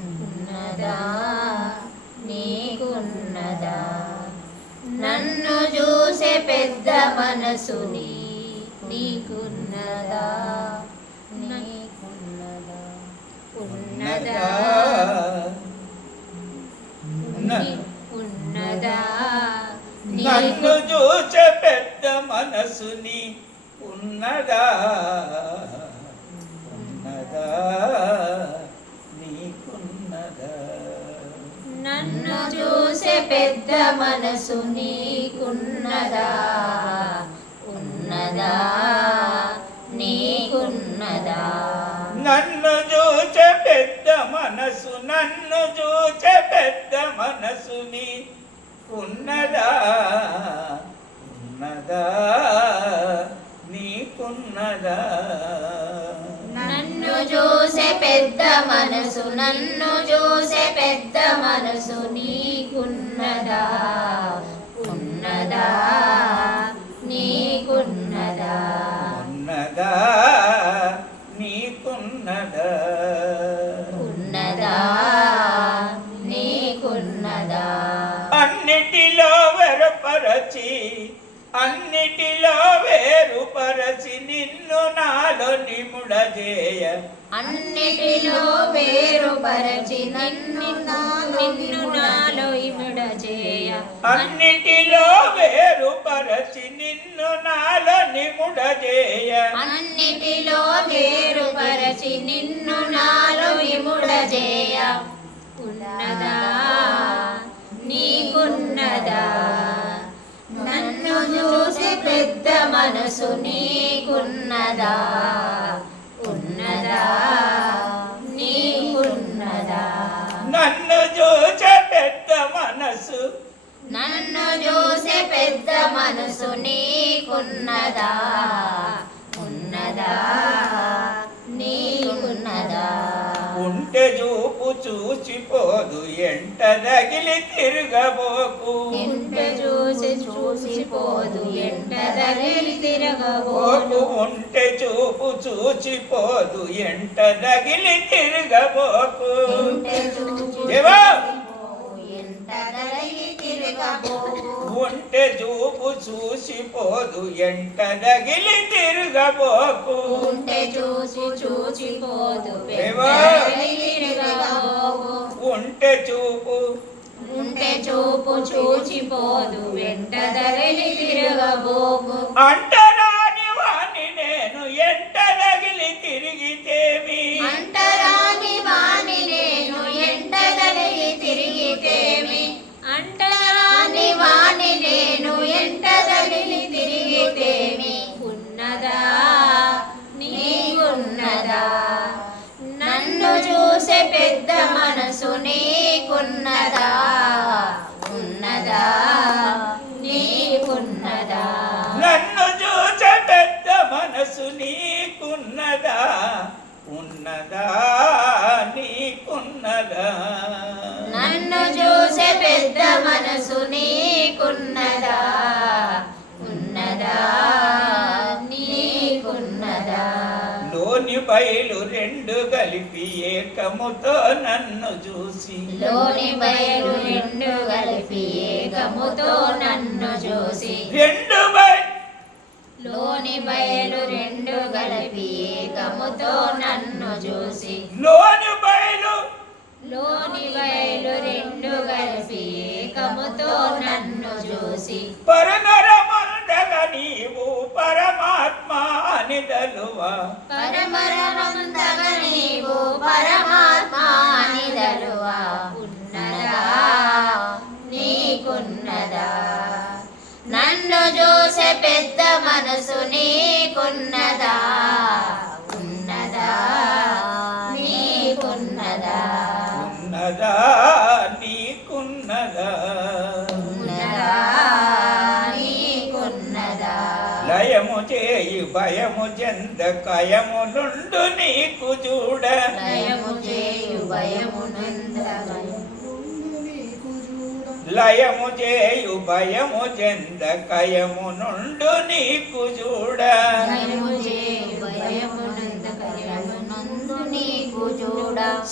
ఉన్నదా? నీకున్నదా? నన్ను చూసే పెద్ద మనసుని నీకున్నదా? నీకున్నదా? ఉన్నదా? ఉన్నదా? నన్ను చూచే పెద్ద మనసుని ఉన్నదా? నన్ను చూసే పెద్ద మనసు నీకున్నదా? ఉన్నదా? నీకున్నదా? నన్ను చూచే పెద్ద మనసు నన్ను చూచే పెద్ద మనసు నీకున్నదా ఉన్నదా? నీకున్నదా? చూసే పెద్ద మనసు నన్ను చూసే పెద్ద మనసు నీకున్నదా? ఉన్నదా? నీకున్నదా? ఉన్నదా? నీకున్నదా? ఉన్నదా? నీకున్నదా? అన్నిటిలో వెరపరచి అన్నిటిలో వేరుపరచి నిన్ను నాలో నిముడజేయ. అన్నిటిలో వేరుపరచి నన్ను నిన్ను నాలో ఇమిడ చేయ అన్నిటిలో వేరుపరచి నిన్ను నాలో నిముడజేయ. అన్నిటిలో వేరుపరచి నిన్ను నాలో ఇముడ చేయ ఉన్నదా పెద్ద మనసు నీకున్నదా? ఉన్నదా? నీకున్నదా? నన్ను చూచే పెద్ద మనసు. నన్ను చూసే పెద్ద మనసు నీకున్నదా? ఉన్నదా? చూచిపోదు ఎంట తగిలి తిరగబోకు. ఎంట చూసి చూసిపోదు ఎంట తగిలి పోకు తిరగబోదు ఉంటే చూపు చూచిపోదు ఎంట తగిలి తిరగబోకు. తిరగబోదు ఉంటే చూపు చూసిపోదు ఎంట తగిలి తిరగబోకు. ఉంటే చూసి చూసిపోదు ఉంటే చూపు. ఉంటే చూపు చూచిపోదు వెంట ధరలి తిరగబోగు అంటరాని బయలు రెండు కలిపి ఏకముతో నన్ను చూసి. లోని బయలు రెండు కలిపి ఏకముతో నన్ను చూసి. రెండు లోని బయలు రెండు కలిపి ఏకముతో నన్ను చూసి. లోని బయలు లోని బయలు రెండు కలిపి ఏకముతో నన్ను చూసి. పరనరమందగ అనిదలువా పరమరమంతగ నీవు పరమాత్మ నిదలువా ఉన్నదా? నీకున్నదా? నన్ను చూసే పెద్ద మనసుని భయము చెంద కయము నుండు నీకు చూడ. లయము చేయు భయము లయము చేయు భయము చెంద కయము నుండు నీకు చూడ.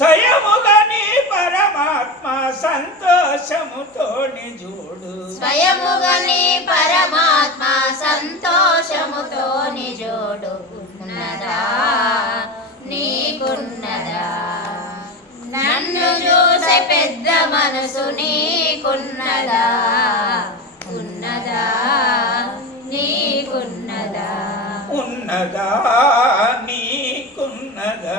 సయముగా సంతోషముతోని చూడు. స్వయముగా నీ పరమాత్మ సంతోషముతో నిజోడు ఉన్నదా? నీకున్నదా? నన్ను చూసే పెద్ద మనసు నీకున్నదా? ఉన్నదా? నీకున్నదా? ఉన్నదా? నీకున్నదా?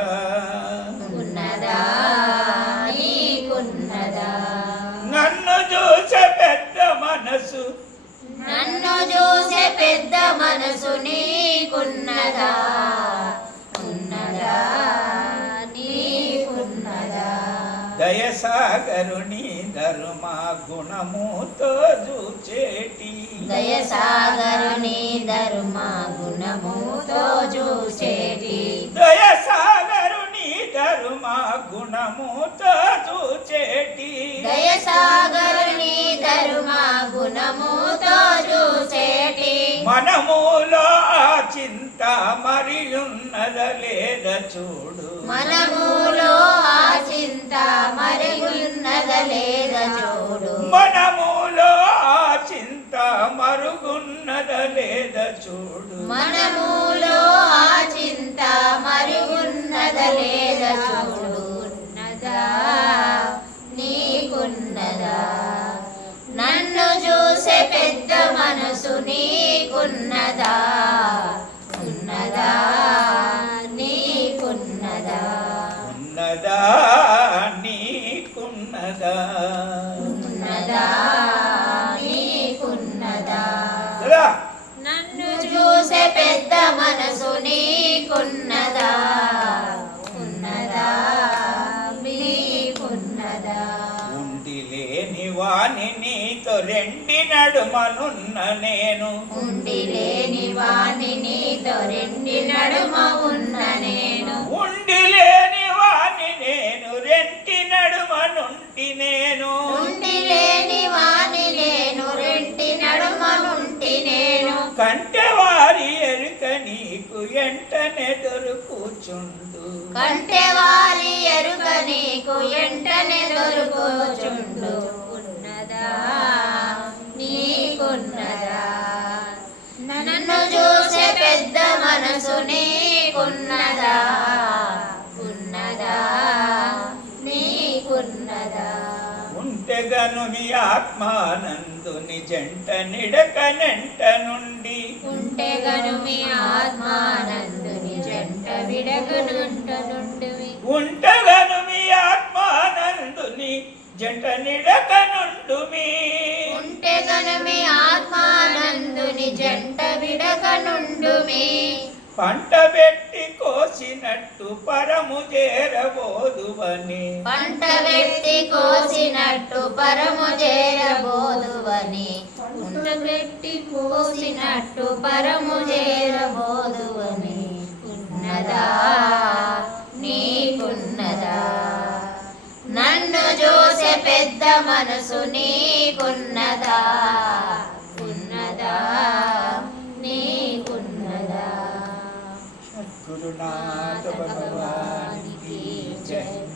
మనసు నీకున్నదా? ఉన్నదా? నీకున్నదా? దయసాగరుని ధర్మ గుణముతో చూచేటి దయసాగరుని ధర్మ గుణముతో చూసేటి దయసాగరుని ధర్మ గుణముతో చూచేటి దయసాగరుని ధర్మ గుణముతో మనములో చింత మరి ఉన్నద లేద చూడు. మనములో ఆ చింత మరి ఉన్నద లేద చూడు. మనములో ఆ చింత మరుగున్నద లేద చూడు. మనములో ఆ చింత మరి ఉన్నద లేద చూడు. రెండి నడుమనున్న నేను. ఉండి లేని వాణి నీతో రెండి నడుమ ఉన్న నేను. ఉండి లేని వాణి నేను రెంటి నడుమనుంటి నేను. ఉండి లేని వాణి నేను రెంటి నడుమ నుండి నేను. కంటె వారి ఎరుక నీకు ఎంటనే దొరుకుచుండు. కంటే వారి ఎరుక నీకు ఎంటనే దొరుకుచుండు. మనసు నీకున్నదా? ఉన్నదా నీకున్నదా ఉంటెగను నీ ఆత్మానందుని జంట నిడకనెంట నుండి. ఉంటే గను మీ ఆత్మానందుని జంట విడగనుంట నుండివి ఉంటగను మీ ఆత్మానందుని జంట నిడక నుండు మీ ఉంటే గను మీ పంట పెట్టి కోసినట్టు పరము చేరబోదువని. పంట పెట్టి కోసినట్టు పరము చేరబోదువని. పంట పెట్టి కోసినట్టు పరము చేరబోదువని. ఉన్నదా? నీకున్నదా? నన్ను చూసే పెద్ద మనసు నీకున్నదా? ఉన్నదా? ગુરુનાથ ભગવાન કી જય